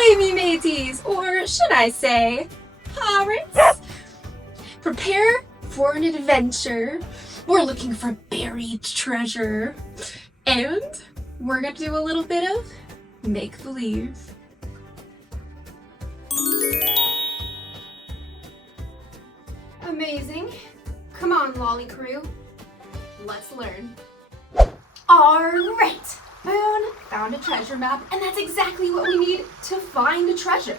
Ahoy, me mateys, or should I say, pirates? Prepare for an adventure. We're looking for buried treasure. And we're gonna do a little bit of make-believe. Amazing. Come on, Lolli crew. Let's learn. Alright, Boone found a treasure map, and that's exactly what we need to find a treasure.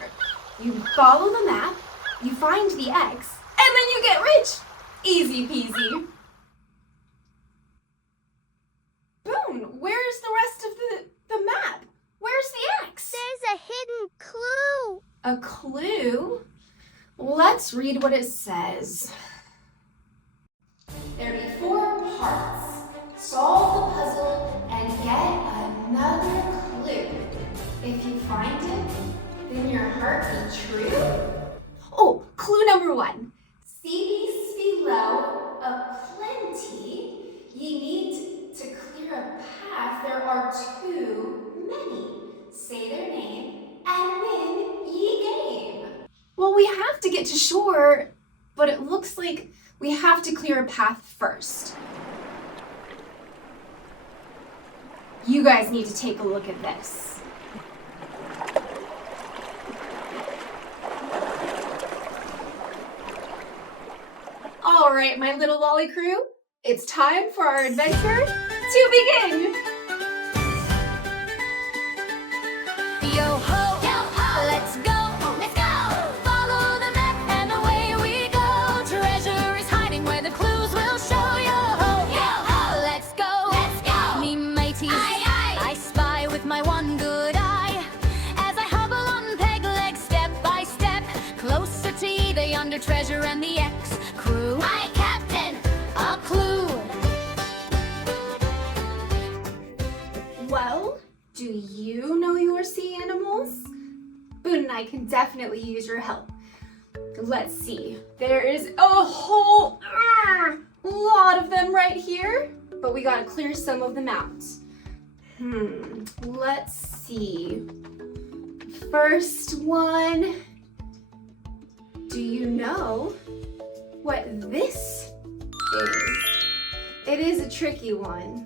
You follow the map, you find the eggs, and then you get rich. Easy peasy. Boone, where's the rest of the map? Where's the X? There's a hidden clue. A clue? Let's read what it says. There be 4 parts. Solve the puzzle and get another clue. If you find it, then your heart be true. Oh, clue number 1. See these below aplenty. Ye need to clear a path. There are too many. Say their name and win ye game. Well, we have to get to shore, but it looks like we have to clear a path first. You guys need to take a look at this. All right, my little Lolli crew, it's time for our adventure to begin. Yo ho, let's go, let's go. Follow the map and away we go. Treasure is hiding where the clues will show. Yo ho, let's go, me mateys. I spy with my one good eye as I hobble on peg legs step by step, closer to ye, the yonder treasure and the X crew. My captain, a clue. Well, do you know your sea animals? Boone and I can definitely use your help. Let's see. There is a whole lot of them right here, but we gotta clear some of them out. Let's see. First one. Do you know what this is? It is a tricky one.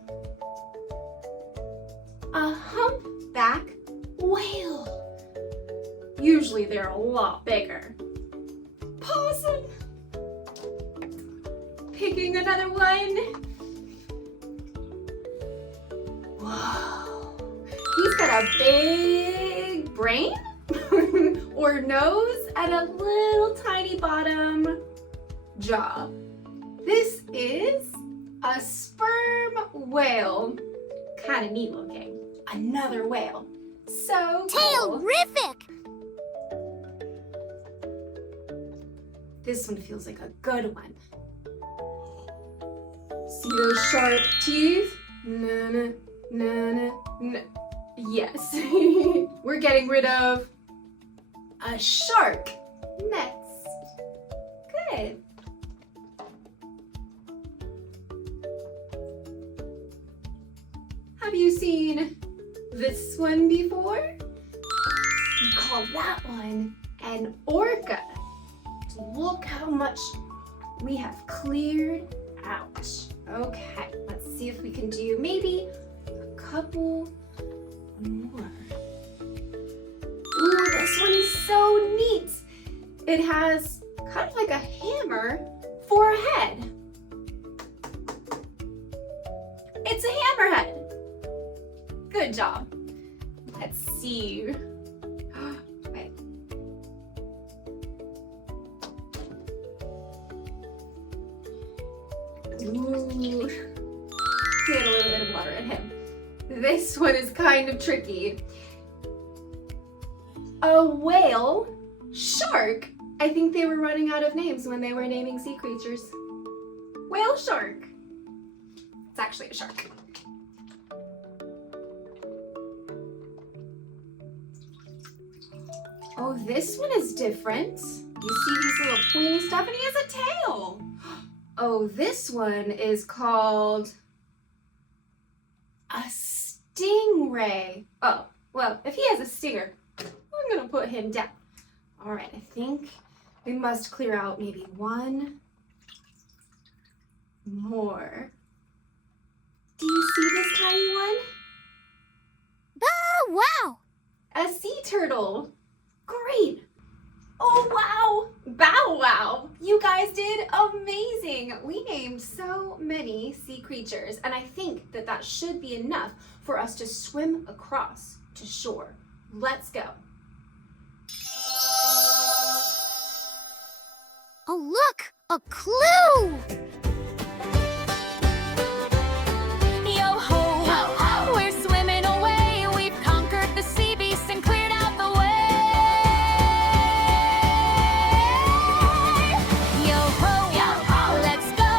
A humpback whale. Usually they're a lot bigger. Possum. Picking another one. Whoa. He's got a big brain or nose and a little tiny bottom jaw. This is a sperm whale. Kind of neat looking. Another whale. So cool. Tailrific. This one feels like a good one. See those sharp teeth? Na na. Yes. We're getting rid of a shark next. Good. Have you seen this one before? We call that one an orca. Look how much we have cleared out. Okay, let's see if we can do maybe a couple more. Ooh, this one is so neat. It has kind of like a hammer for a head. It's a hammerhead. Good job. Let's see. Wait. Ooh. Get a little bit of water in him. This one is kind of tricky. A whale shark. I think they were running out of names when they were naming sea creatures. Whale shark. It's actually a shark. Oh, this one is different. You see these little pointy stuff, and he has a tail. Oh, this one is called a stingray. Oh, well, if he has a stinger, I'm gonna put him down. All right, I think we must clear out maybe one more. Do you see this tiny one? Oh, wow! A sea turtle. Great. Oh, wow. Bow wow. You guys did amazing. We named so many sea creatures, and I think that that should be enough for us to swim across to shore. Let's go. Oh, look! A clue! Yo-ho! We're swimming away. We've conquered the sea beast and cleared out the way. Yo-ho! Let's go!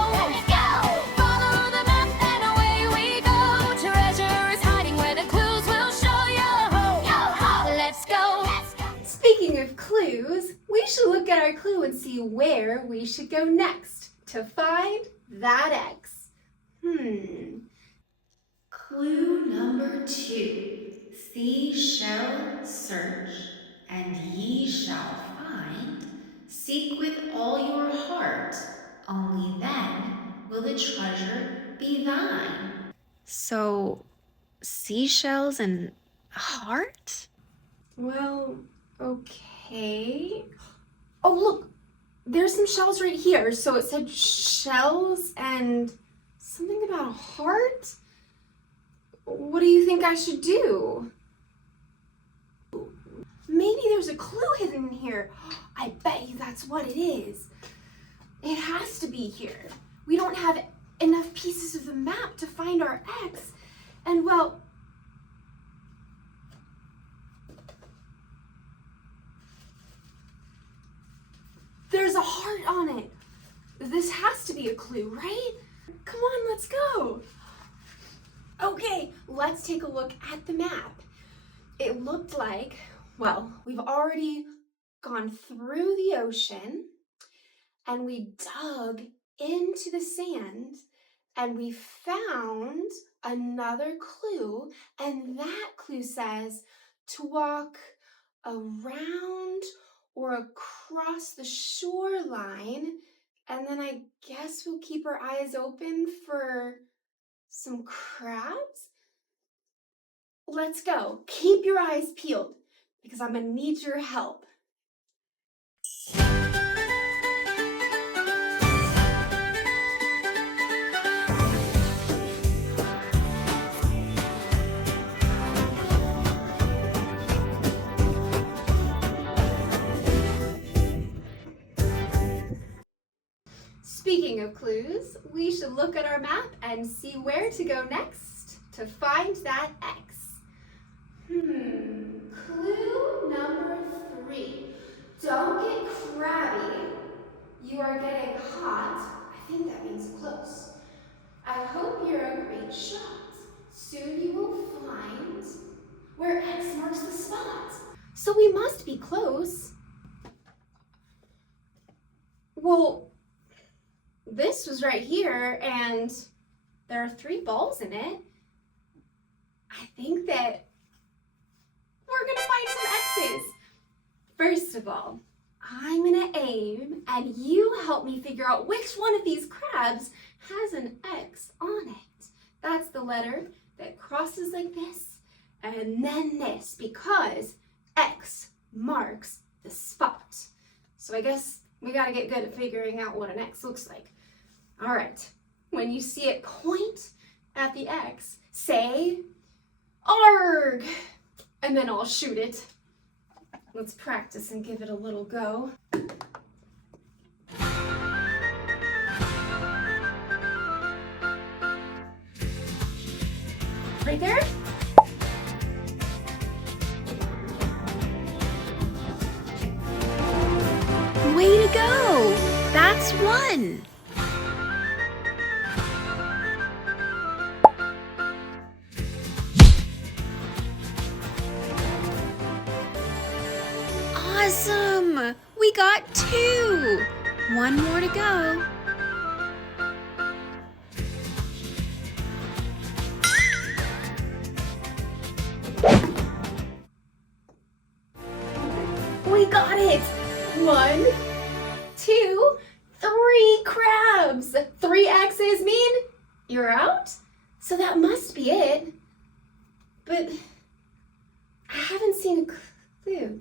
Follow the map and away we go. Treasure is hiding where the clues will show. Yo-ho! Let's go! Speaking of clues, we should look at our clue and see where we should go next to find that X. Clue number 2. Seashell search, and ye shall find. Seek with all your heart, only then will the treasure be thine. So, seashells and heart? Well, okay. Oh, look, there's some shells right here. So it said shells and something about a heart? What do you think I should do? Maybe there's a clue hidden in here. I bet you that's what it is. It has to be here. We don't have enough pieces of the map to find our X. And well, there's a heart on it. This has to be a clue, right? Come on, let's go. Okay, let's take a look at the map. It looked like, well, we've already gone through the ocean and we dug into the sand and we found another clue, and that clue says to walk around or across the shoreline, and then I guess we'll keep our eyes open for some crabs? Let's go. Keep your eyes peeled because I'm gonna need your help. Speaking of clues, we should look at our map and see where to go next to find that X. Clue number 3. Don't get crabby. You are getting hot. I think that means close. I hope you're a great shot. Soon you will find where X marks the spot. So we must be close. Well, this was right here, and there are 3 balls in it. I think that we're gonna find some X's. First of all, I'm gonna aim, and you help me figure out which one of these crabs has an X on it. That's the letter that crosses like this, and then this, because X marks the spot. So I guess we gotta get good at figuring out what an X looks like. All right, when you see it point at the X, say, "Arg!" and then I'll shoot it. Let's practice and give it a little go. Right there? Way to go! That's 1. Awesome! We got 2. 1 more to go. 1, 2, 3 crabs. 3 X's mean you're out? So that must be it. But I haven't seen a clue.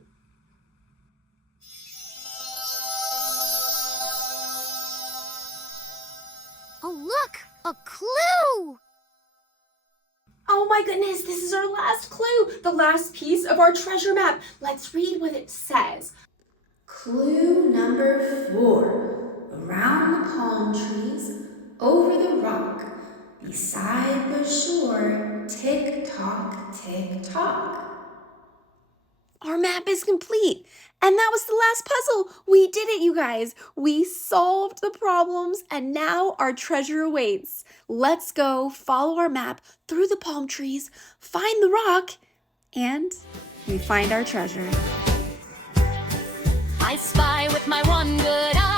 Oh, look! A clue! Oh my goodness, this is our last clue, the last piece of our treasure map. Let's read what it says. Clue number 4. Around the palm trees, over the rock, beside the shore, tick-tock, tick-tock. Our map is complete. And that was the last puzzle. We did it, you guys. We solved the problems and now our treasure awaits. Let's go follow our map through the palm trees, find the rock, and we find our treasure. I spy with my one good eye